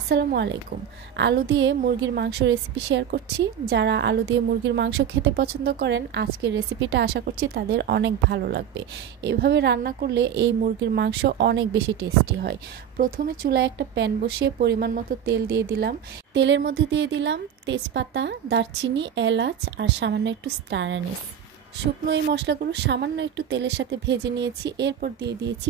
আসসালামু আলাইকুম। আলু দিয়ে মুরগির মাংস রেসিপি শেয়ার করছি। যারা আলু দিয়ে মুরগির মাংস খেতে পছন্দ করেন, আজকের রেসিপিটা আশা করছি তাদের অনেক ভালো লাগবে। এভাবে রান্না করলে এই মুরগির মাংস অনেক বেশি টেস্টি হয়। প্রথমে চুলায় একটা প্যান বসিয়ে পরিমাণ মতো তেল দিয়ে দিলাম। তেলের মধ্যে দিয়ে দিলাম তেজপাতা, দারচিনি, এলাচ আর সামান্য একটু স্টার অ্যানিস। শুকনো এই মশলাগুলো সামান্য একটু তেলের সাথে ভেজে নিয়েছি। এরপর দিয়ে দিয়েছি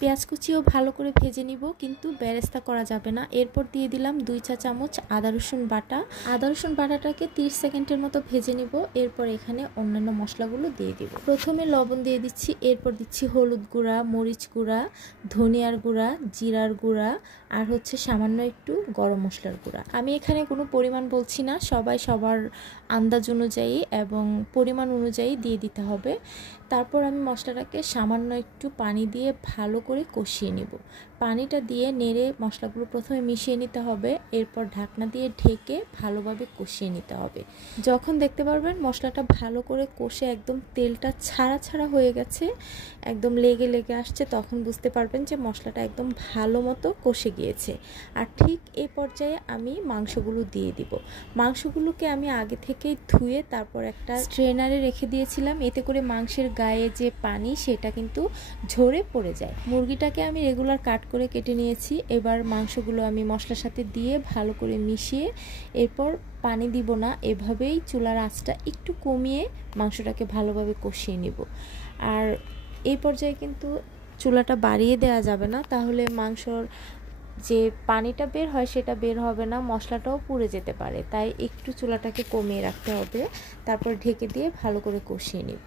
পেঁয়াজ কুচিও ভালো করে ভেজে নিব, কিন্তু বেরেস্তা করা যাবে না। এরপর দিয়ে দিলাম 2 চা চামচ আদা রসুন বাটাটাকে 30 সেকেন্ডের মতো ভেজে নিব। এরপর এখানে অন্যান্য মশলাগুলো দিয়ে দিব। প্রথমে লবণ দিয়ে দিচ্ছি, এরপর দিচ্ছি হলুদ গুঁড়া, মরিচ গুঁড়া, ধনিয়ার গুঁড়া, জিরার গুঁড়া আর সামান্য একটু গরম মশলার গুঁড়া। আমি এখানে কোনো পরিমাণ বলছি না, সবাই সবার আন্দাজ অনুযায়ী এবং পরিমাণ অনুযায়ী দিয়ে দিতে হবে। তারপর আমি মশলাটাকে সামান্য একটু পানি দিয়ে ভালো করে কষিয়ে নিব। পানিটা দিয়ে নেড়ে মশলাগুলো প্রথমে মিশিয়ে নিতে হবে, এরপর ঢাকনা দিয়ে ঢেকে ভালোভাবে কষিয়ে নিতে হবে। যখন দেখতে পারবেন মশলাটা ভালো করে কষে একদম তেলটা ছাড়া হয়ে গেছে, একদম লেগে আসছে, তখন বুঝতে পারবেন যে মশলাটা একদম ভালো মতো কষে গিয়েছে। আর ঠিক এই পর্যায়ে আমি মাংসগুলো দিয়ে দিব। মাংসগুলোকে আমি আগে থেকেই ধুয়ে তারপর একটা স্ট্রেনারে রেখে দিয়েছিলাম, এতে করে মাংসের গায়ে যে পানি সেটা কিন্তু ঝরে পড়ে যায়। মুরগিটাকে আমি রেগুলার কাট করে কেটে নিয়েছি। এবার মাংসগুলো আমি মশলার সাথে দিয়ে ভালো করে মিশিয়ে, এরপর পানি দিব না, এভাবেই চুলার আঁচটা একটু কমিয়ে মাংসটাকে ভালোভাবে কষিয়ে নিব। আর এই পর্যায়ে কিন্তু চুলাটা বাড়িয়ে দেওয়া যাবে না, তাহলে মাংসর যে পানিটা বের হয় সেটা বের হবে না, মশলাটাও পুড়ে যেতে পারে। তাই একটু চুলাটাকে কমিয়ে রাখতে হবে। তারপর ঢেকে দিয়ে ভালো করে কষিয়ে নিব।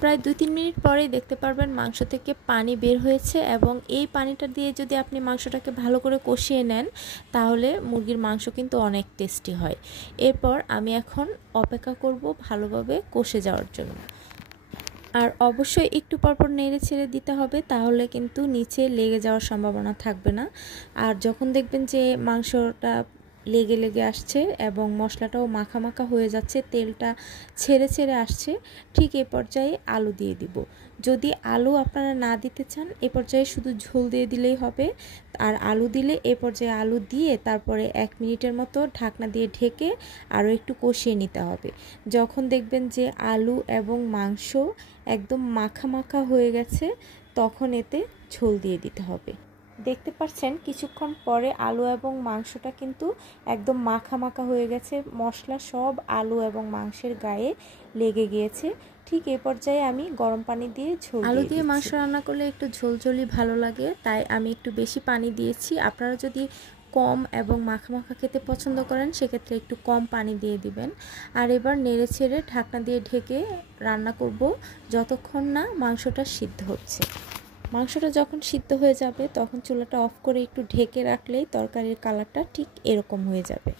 প্রায় 2-3 মিনিট পরেই দেখতে পারবেন মাংস থেকে পানি বের হয়েছে, এবং এই পানিটা দিয়ে যদি আপনি মাংসটাকে ভালো করে কষিয়ে নেন তাহলে মুরগির মাংস কিন্তু অনেক টেস্টি হয়। এরপর আমি এখন অপেক্ষা করব ভালোভাবে কষে যাওয়ার জন্য। আর অবশ্যই একটু পরপর নেড়ে ছেড়ে দিতে হবে, তাহলে কিন্তু নিচে লেগে যাওয়ার সম্ভাবনা থাকবে না। আর যখন দেখবেন যে মাংসটা লেগে আসছে এবং মশলাটাও মাখা হয়ে যাচ্ছে, তেলটা ছেড়ে আসছে, ঠিক এ পর্যায়ে আলু দিয়ে দিব। যদি আলু আপনারা না দিতে চান, এ পর্যায়ে শুধু ঝোল দিয়ে দিলেই হবে। আর আলু দিলে এ পর্যায়ে আলু দিয়ে তারপরে 1 মিনিটের মতো ঢাকনা দিয়ে ঢেকে আরও একটু কষিয়ে নিতে হবে। যখন দেখবেন যে আলু এবং মাংস একদম মাখা হয়ে গেছে, তখন এতে ঝোল দিয়ে দিতে হবে। দেখতে পাচ্ছেন কিছুক্ষণ পরে আলু এবং মাংসটা কিন্তু একদম মাখা হয়ে গেছে, মশলা সব আলু এবং মাংসের গায়ে লেগে গিয়েছে। ঠিক এই পর্যায়ে আমি গরম পানি দিয়ে আলু দিয়ে মাংস রান্না করলে একটু ঝোলঝোলি ভালো লাগে, তাই আমি একটু বেশি পানি দিয়েছি। আপনারা যদি কম এবং মাখা খেতে পছন্দ করেন সেক্ষেত্রে একটু কম পানি দিয়ে দিবেন। আর এবার নেড়ে ছেড়ে ঢাকনা দিয়ে ঢেকে রান্না করব যতক্ষণ না মাংসটা সিদ্ধ হচ্ছে। মাংসটা যখন সিদ্ধ হয়ে যাবে তখন চুলাটা অফ করে একটু ঢেকে রাখলেই তরকারির কালারটা ঠিক এরকম হয়ে যাবে।